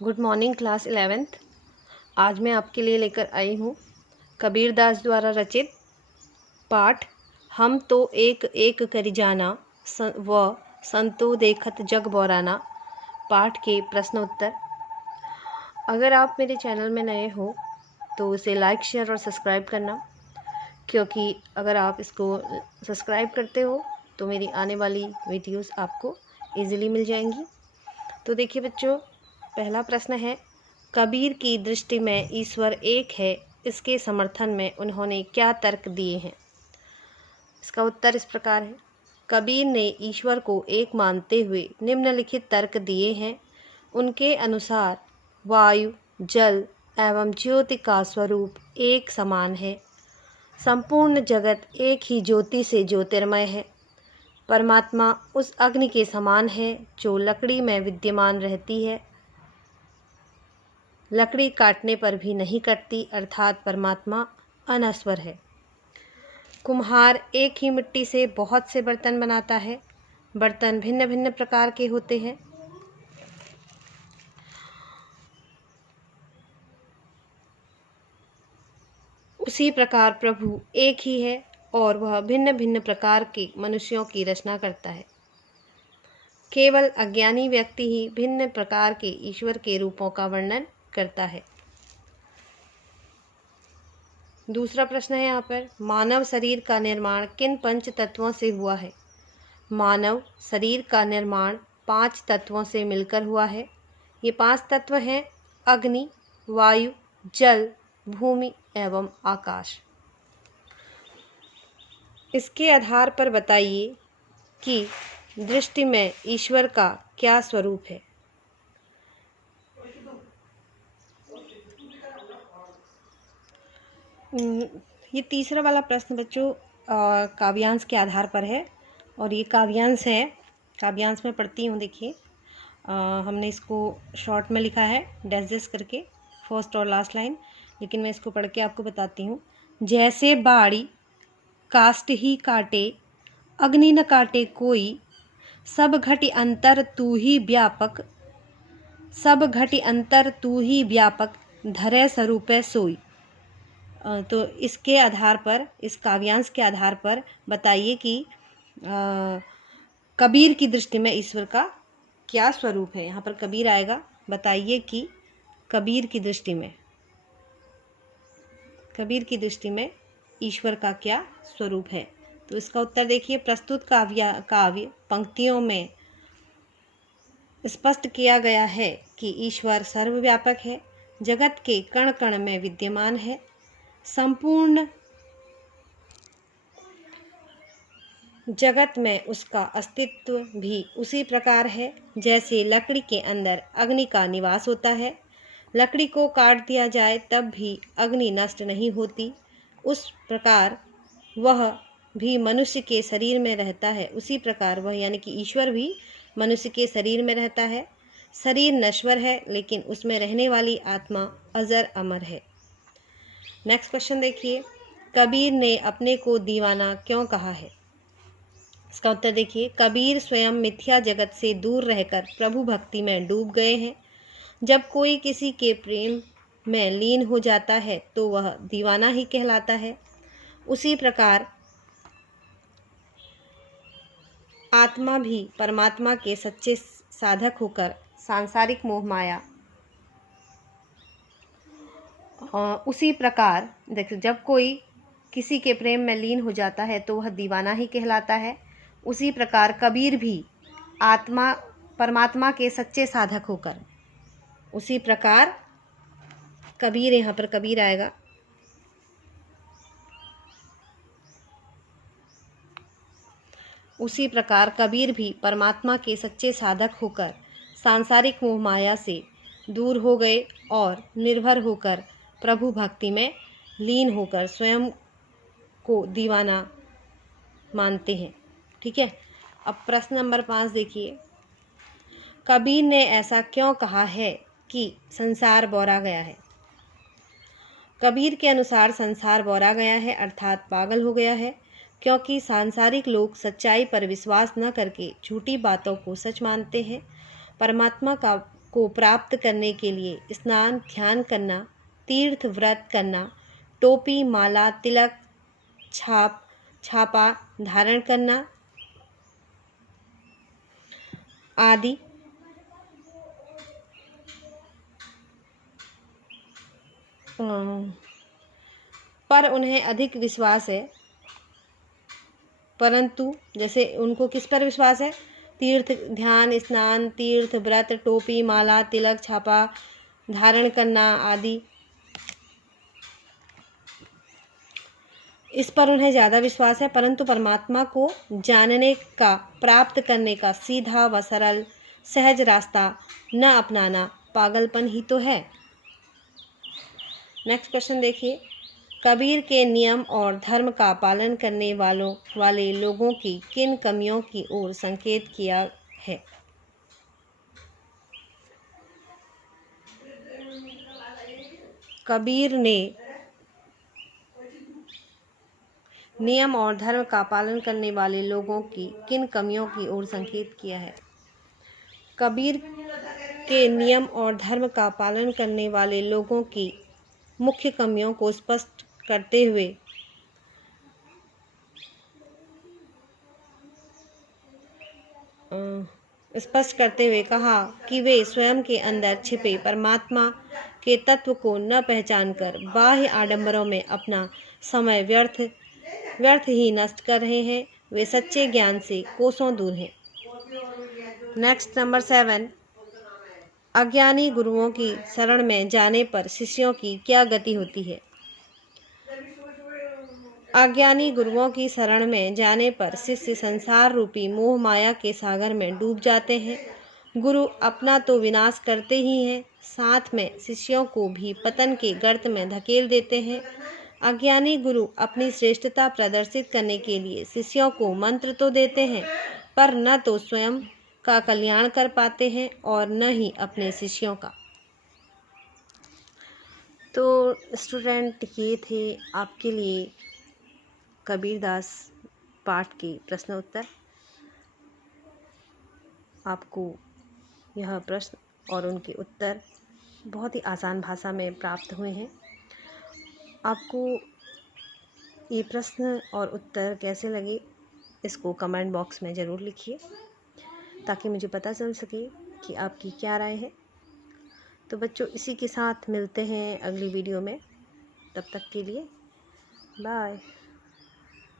Good morning class 11th। आज मैं आपके लिए लेकर आई हूँ कबीरदास द्वारा रचित पाठ हम तो एक एक करि जाना व संतो देखत जग बौराना पाठ के प्रश्नोत्तर। अगर आप मेरे चैनल में नए हो तो उसे लाइक शेयर और सब्सक्राइब करना, क्योंकि अगर आप इसको सब्सक्राइब करते हो तो मेरी आने वाली वीडियोस आपको इजीली मिल जाएंगी। तो देखिए बच्चों, पहला प्रश्न है, कबीर की दृष्टि में ईश्वर एक है, इसके समर्थन में उन्होंने क्या तर्क दिए हैं? इसका उत्तर इस प्रकार है। कबीर ने ईश्वर को एक मानते हुए निम्नलिखित तर्क दिए हैं। उनके अनुसार वायु, जल एवं ज्योति का स्वरूप एक समान है। संपूर्ण जगत एक ही ज्योति से ज्योतिर्मय है। परमात्मा उस अग्नि के समान है जो लकड़ी में विद्यमान रहती है, लकड़ी काटने पर भी नहीं कटती, अर्थात परमात्मा अनश्वर है। कुम्हार एक ही मिट्टी से बहुत से बर्तन बनाता है। बर्तन भिन्न भिन्न प्रकार के होते हैं। उसी प्रकार प्रभु एक ही है और वह भिन्न भिन्न प्रकार के मनुष्यों की रचना करता है। केवल अज्ञानी व्यक्ति ही भिन्न प्रकार के ईश्वर के रूपों का वर्णन करता है। दूसरा प्रश्न है यहाँ पर, मानव शरीर का निर्माण किन पंच तत्वों से हुआ है? मानव शरीर का निर्माण 5 तत्वों से मिलकर हुआ है। ये 5 तत्व हैं अग्नि, वायु, जल, भूमि एवं आकाश। इसके आधार पर बताइए कि दृष्टि में ईश्वर का क्या स्वरूप है? ये तीसरा वाला प्रश्न बच्चों काव्यांश के आधार पर है, और ये काव्यांश है। काव्यांश में पढ़ती हूँ। देखिए, हमने इसको शॉर्ट में लिखा है डैश डैश करके, फर्स्ट और लास्ट लाइन, लेकिन मैं इसको पढ़ के आपको बताती हूँ। जैसे बाड़ी काष्ठ ही काटे, अग्नि न काटे कोई, सब घटि अंतर तू ही व्यापक, सब घटि अंतर तू ही व्यापक, धरे स्वरूपे सोई। तो इसके आधार पर, इस काव्यांश के आधार पर बताइए कि कबीर की दृष्टि में ईश्वर का क्या स्वरूप है। यहाँ पर कबीर आएगा। बताइए कि कबीर की दृष्टि में, कबीर की दृष्टि में ईश्वर का क्या स्वरूप है? तो इसका उत्तर देखिए, प्रस्तुत काव्य पंक्तियों में स्पष्ट किया गया है कि ईश्वर सर्वव्यापक है, जगत के कण कण में विद्यमान है। संपूर्ण जगत में उसका अस्तित्व भी उसी प्रकार है जैसे लकड़ी के अंदर अग्नि का निवास होता है। लकड़ी को काट दिया जाए तब भी अग्नि नष्ट नहीं होती, उस प्रकार वह भी मनुष्य के शरीर में रहता है। उसी प्रकार वह यानी कि ईश्वर भी मनुष्य के शरीर में रहता है। शरीर नश्वर है लेकिन उसमें रहने वाली आत्मा अजर अमर है। नेक्स्ट क्वेश्चन देखिए, कबीर ने अपने को दीवाना क्यों कहा है? इसका उत्तर देखिए, कबीर स्वयं मिथ्या जगत से दूर रहकर प्रभु भक्ति में डूब गए हैं। जब कोई किसी के प्रेम में लीन हो जाता है तो वह दीवाना ही कहलाता है। उसी प्रकार आत्मा भी परमात्मा के सच्चे साधक होकर सांसारिक मोह माया, उसी प्रकार देखिए, जब कोई किसी के प्रेम में लीन हो जाता है तो वह दीवाना ही कहलाता है। उसी प्रकार कबीर भी आत्मा परमात्मा के सच्चे साधक होकर, उसी प्रकार कबीर, यहाँ पर कबीर आएगा। उसी प्रकार कबीर भी परमात्मा के सच्चे साधक होकर सांसारिक मोह माया से दूर हो गए और निर्भर होकर प्रभु भक्ति में लीन होकर स्वयं को दीवाना मानते हैं। ठीक है। अब प्रश्न नंबर 5 देखिए, कबीर ने ऐसा क्यों कहा है कि संसार बौरा गया है? कबीर के अनुसार संसार बौरा गया है अर्थात पागल हो गया है, क्योंकि सांसारिक लोग सच्चाई पर विश्वास न करके झूठी बातों को सच मानते हैं। परमात्मा को प्राप्त करने के लिए स्नान ध्यान करना, तीर्थ व्रत करना, टोपी माला तिलक छापा धारण करना आदि पर उन्हें अधिक विश्वास है। परंतु जैसे उनको किस पर विश्वास है? तीर्थ ध्यान स्नान तीर्थ व्रत टोपी माला तिलक छापा धारण करना आदि, इस पर उन्हें ज़्यादा विश्वास है। परंतु परमात्मा को जानने का प्राप्त करने का सीधा व सरल सहज रास्ता न अपनाना पागलपन ही तो है। नेक्स्ट क्वेश्चन देखिए, कबीर के नियम और धर्म का पालन करने वाले लोगों की किन कमियों की ओर संकेत किया है? कबीर ने नियम और धर्म का पालन करने वाले लोगों की किन कमियों की ओर संकेत किया है? कबीर के नियम और धर्म का पालन करने वाले लोगों की मुख्य कमियों को स्पष्ट करते हुए कहा कि वे स्वयं के अंदर छिपे परमात्मा के तत्व को न पहचानकर बाह्य आडंबरों में अपना समय व्यर्थ ही नष्ट कर रहे हैं। वे सच्चे ज्ञान से कोसों दूर हैं। नेक्स्ट नंबर 7, अज्ञानी गुरुओं की शरण में जाने पर शिष्यों की क्या गति होती है? अज्ञानी गुरुओं की शरण में जाने पर शिष्य संसार रूपी मोह माया के सागर में डूब जाते हैं। गुरु अपना तो विनाश करते ही हैं, साथ में शिष्यों को भी पतन के गर्त में धकेल देते हैं। अज्ञानी गुरु अपनी श्रेष्ठता प्रदर्शित करने के लिए शिष्यों को मंत्र तो देते हैं, पर न तो स्वयं का कल्याण कर पाते हैं और न ही अपने शिष्यों का। तो स्टूडेंट, ये थे आपके लिए कबीरदास पाठ के प्रश्न उत्तर। आपको यह प्रश्न और उनके उत्तर बहुत ही आसान भाषा में प्राप्त हुए हैं। आपको ये प्रश्न और उत्तर कैसे लगे, इसको कमेंट बॉक्स में ज़रूर लिखिए, ताकि मुझे पता चल सके कि आपकी क्या राय है। तो बच्चों, इसी के साथ मिलते हैं अगली वीडियो में। तब तक के लिए बाय।